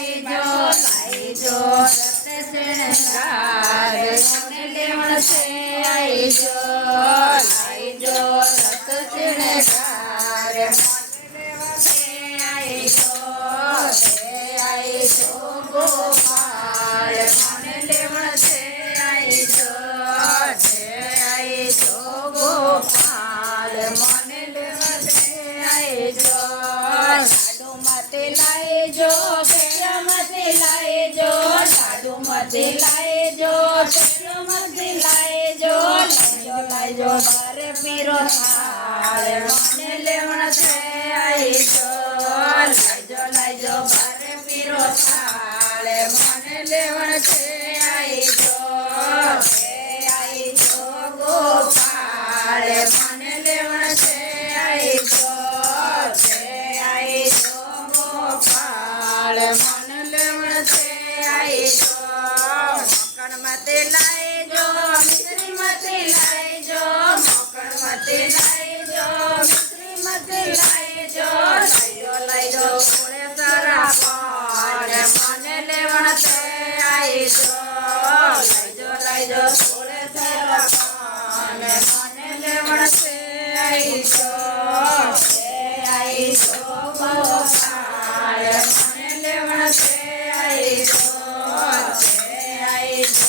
લાઈજો રત શણગાર મને લેવણ છે આઈજો લાઈજો રત શણગાર ગોપાલ મને લેવણ છે આઈજો ગોપાલ મને લેવણ છે આઈજો લાડુ મતે લાઈજો પેલો મતે લાઈજો લાડુ મતે લાઈજો પેલો મતે લાઈજો લાઈજો મારે પીરો થાળ મને લેવણ છે આઈજો લાઈજો મારે પીરો થાળ મને લેવણ છે આઈજો ગોપાળ મને લેવણ છે આઈજો ગોપાળ મને લેવણ છે આઈજો મકણ મતે લાઈજો મિશ્રી મતે લાઈજો મકણ મતે લાઈજો મિશ્રી મતે લાઈજો લાઈજો ગોળે સારા પાન મને લેવણ છે આઈજો લાઈજો ગોળે સારા પાન મને લેવણ છે આઈજો ગોપાળ મને લેવણ છે આઈજો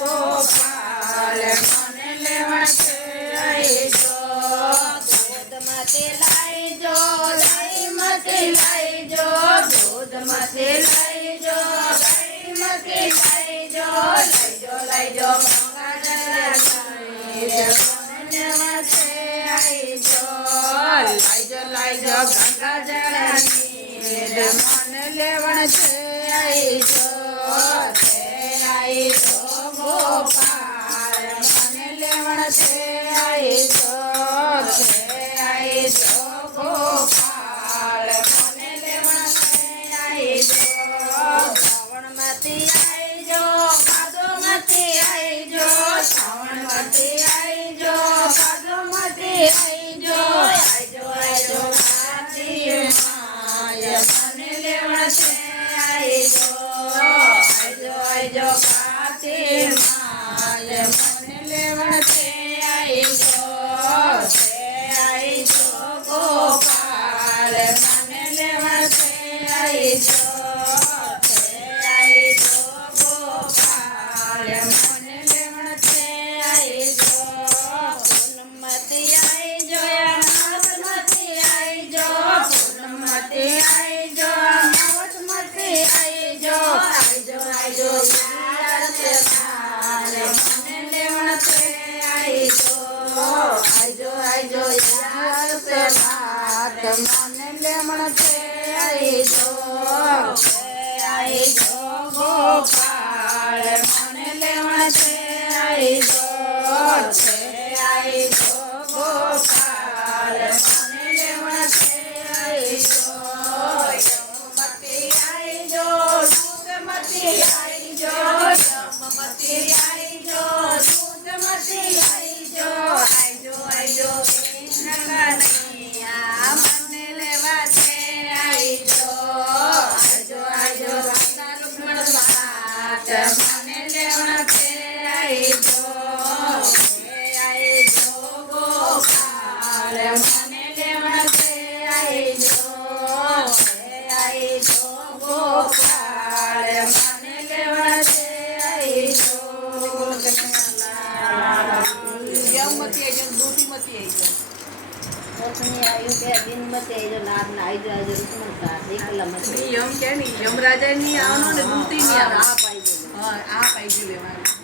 ગોપાળ મને લેવણ છે આઈજો દૂધ મતે લાઈજો દહીં મતે લાઈજો દૂધ મતે લાઈજો દહીં મતે લાઈજો લાઈજો ગંગાજળ મને લેવણ છે આઈજો ગોપાળ મને લેવણ છે આઈજો ગોપાળ મને લેવણ છે આઈજો શ્રાવણમાંથી આઈજો ભાદોમાંથી આઈજો શ્રાવણમાંથી આઈજો ભાદોમાંથી આઈજો આઈજો મને લેવણ છે આઈજો કાતી માય મને લેવણ છે આઈજો ગોપાળ મને લેવણ છે આઈજો ગોપાળ મને લેવણ છે આઈજો પૂનમતી આઈજો નાથમતી આઈજો પૂનમતી આઈજો નાથમતી આઈજો મને લેવણ છે આઈજો મને લેવણ છે આઈજો ગોપાળ મને લેવણ છે આઈજો ગોપાળ મને લેવણ છે આઈજો મતી આઈજો દૂધમતી આઈજો મતી આઈજો દૂધમતી આઈજો આઈજો નગનિયા મને લેવા છે આઈજો રાધા રુક્મણ સાથ મને લેવણ છે આઈજો ગોપાળ મને લેવણ છે આઈજો ગોપાળ મને લેવણ છે આઈજો યમતી આઈજો દૂધમતી આઈજો પત્ની આયુ કે દિનમતી આઈજો નામ ના આઈજો રુક્મણ સાથ એકલમતી યમ કે ની યમ રાજા ની આવનો ને દૂતી ની આ પાઈ હા આ પાઈ લેવાનું